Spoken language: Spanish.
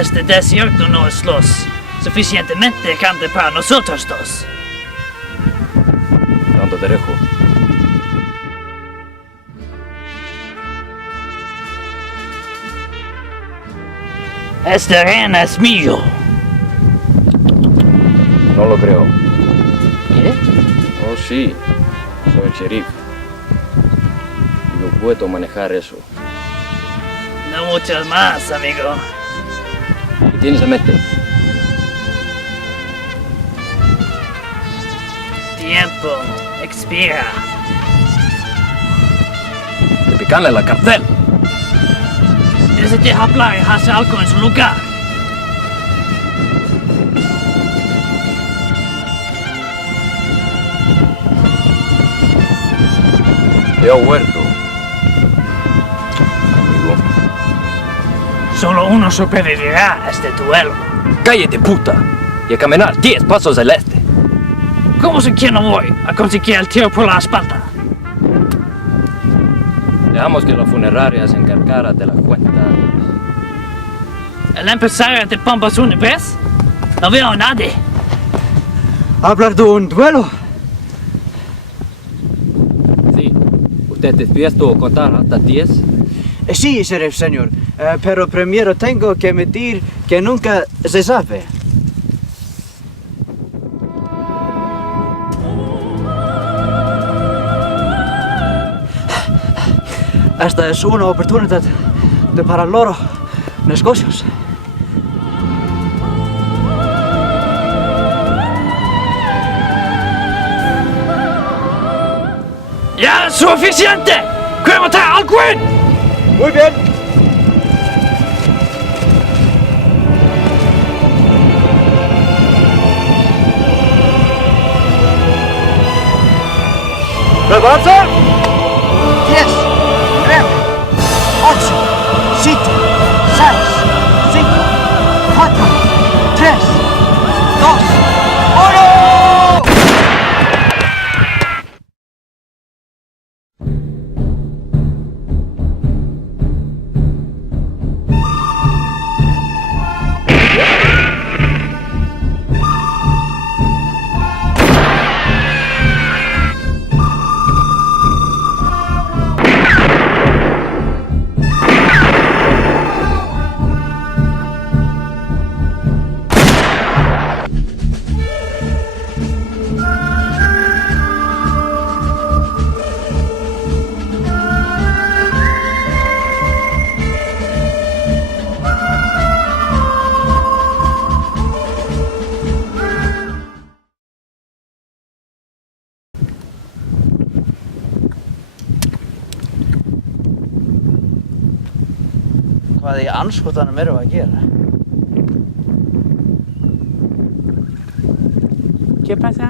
Este desierto no es lo suficientemente grande para nosotros dos. ¿Dónde te dejo? Este terreno es mío. No lo creo. ¿Qué? Oh, sí. Soy el sheriff. Y no puedo manejar eso. No muchas más, amigo. ¿Qué tienes en mente? Tiempo expira. Te pican en la cárcel. Necesito hablar y hacer algo en su lugar. Te he huerto. Amigo. Solo uno sobrevivirá a este duelo. ¡Cállate, puta! Y a caminar 10 pasos del este. ¿Cómo sé que no voy a conseguir el tiro por la espalda? Dejamos que la funeraria se encargara de la cuenta. ¿El empresario de Pampas una vez? No veo a nadie. ¿Hablar de un duelo? Sí. ¿Usted despierto o contar hasta 10? Sí, señor. Pero primero tengo que medir que nunca se sabe. Esta es una oportunidad de para los negocios. ¡Ya es suficiente! ¡Quiero matar a alguien! Muy bien. ¡Avanza! 10, 9, 8, 7, 6, 5, 4, 3, 2, 1. Hvað í andskotanum erum við að gera? ¿Qué pasa?